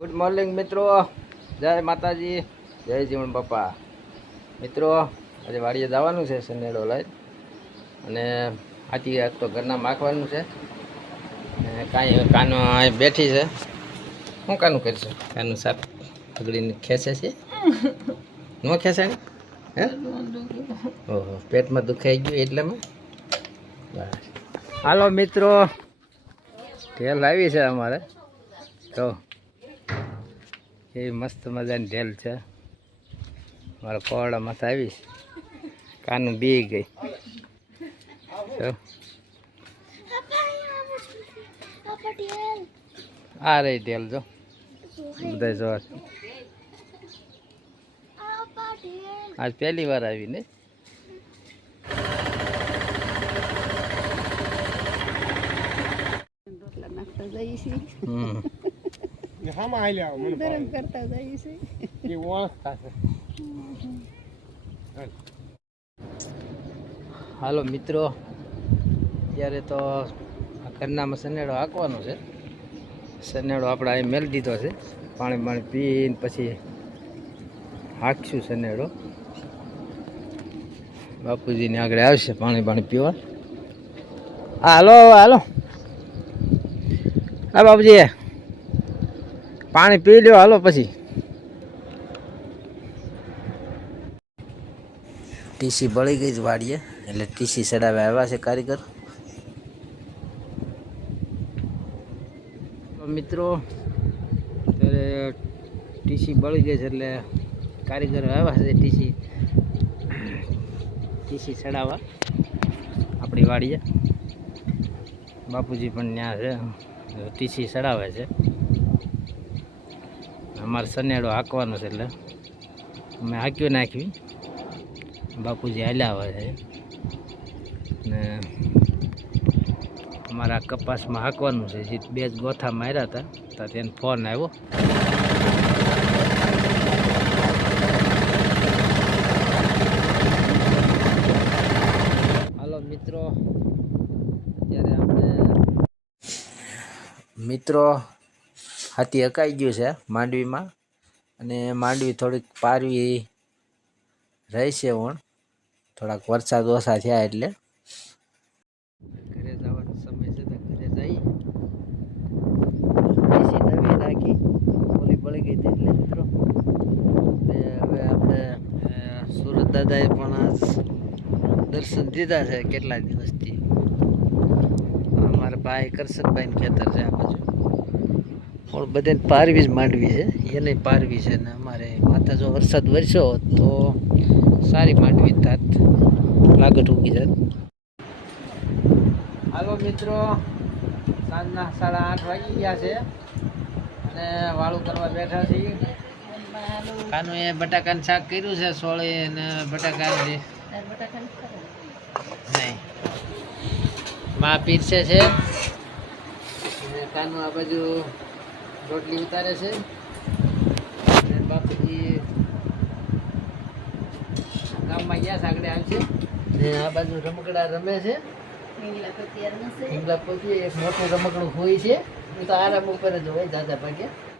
Good morning મિત્રો, જય માતાજી, જય જીવણ બાપા. મિત્રો આજે વાડીએ જવાનું છે સનેડો લઈ, અને આથી એક તો ઘરના માખવાનું છે ને કાંઈ કાનો અહીં બેઠી છે. શું કાનું કરીશું? કાનું સાપ પકડીને ખેંચે છે? ન ખેંચે ને? હે ઓહો, પેટમાં દુખાઈ ગયું એટલેમાં. બસ હાલો મિત્રો, ઢેલ આવી છે અમારે તો એ મસ્ત મજાની ઢેલ છે. મારા કોરડા મત આવી, કાનું બી ગઈ. આ રહી ઢેલ, જો બધા જોવા. આજ પહેલી વાર આવી ને. હાલો મિત્રો, ત્યારે તો ઘરનામાં સનેડો હાંકવાનો છે. સનેડો આપણે અહીં મેળ દીધો છે, પાણી પાણી પીને પછી હાંકશું સનેડો. બાપુજીની આગળ આવશે પાણી પાણી પીવા. હાલો હાલો, હા બાપુજી પાણી પી લ્યો, હાલો. પછી ટીસી બળી ગઈ જ વાડીએ, એટલે ટીસી ચડાવે આવ્યા છે કારીગર. મિત્રો ત્યારે ટીસી બળી ગઈ છે એટલે કારીગર આવ્યા છે ટીસી ચડાવવા આપણી વાડીએ. બાપુજી પણ ત્યાં છે, ટીસી ચડાવે છે. અમારે સનેડો હાંકવાનો છે એટલે અમે હાંક્યું નાખ્યું. બાપુજી હાલ્યા આવે છે ને અમારા કપાસમાં હાંકવાનું છે. જે બે જ ગોથા માર્યા હતા તો તેને ફોન આવ્યો. હાલો મિત્રો, અત્યારે આપણે મિત્રો હાથી અકાઈ ગયું છે માંડવીમાં, અને માંડવી થોડીક પારવી રહી છે. પણ થોડાક વરસાદ ઓછા થયા એટલે ઘરે જવાનો સમય છે તો ઘરે જઈ. નવી રાખી ઓલી પડી ગઈ હતી એટલે મિત્રો. હવે આપણે સુરત દાદાએ પણ આજ દર્શન દીધા છે કેટલા દિવસથી. અમારા ભાઈ કરશનભાઈ ખેતર છે આ બાજુ, પણ બધાને પારવી જ માંડવી છે. એને પારવી છે ને અમારે માથા જો વરસાદ વરસ્યો તો સારી માંડવી થાત, લાગત ઉગી જાત. હાલો મિત્રો, સાંજના 8:30 વાગી ગયા છે અને વાળું કરવા બેઠા છીએ. કાનું એ બટાકાનું શાક કર્યું છે, સોળી અને બટાકા નહીં માં પીરસે છે. કાનું આ બાજુ રોટલી ઉતારે છે અને બાપુજી ગામમાં ગયા સાગડે આવશે ને આ બાજુ રમકડા રમે છે. હિંગલા પોતી એક મોટું રમકડું હોય છે, તો આરામ ઉપર જ હોય દાદા ભાગે.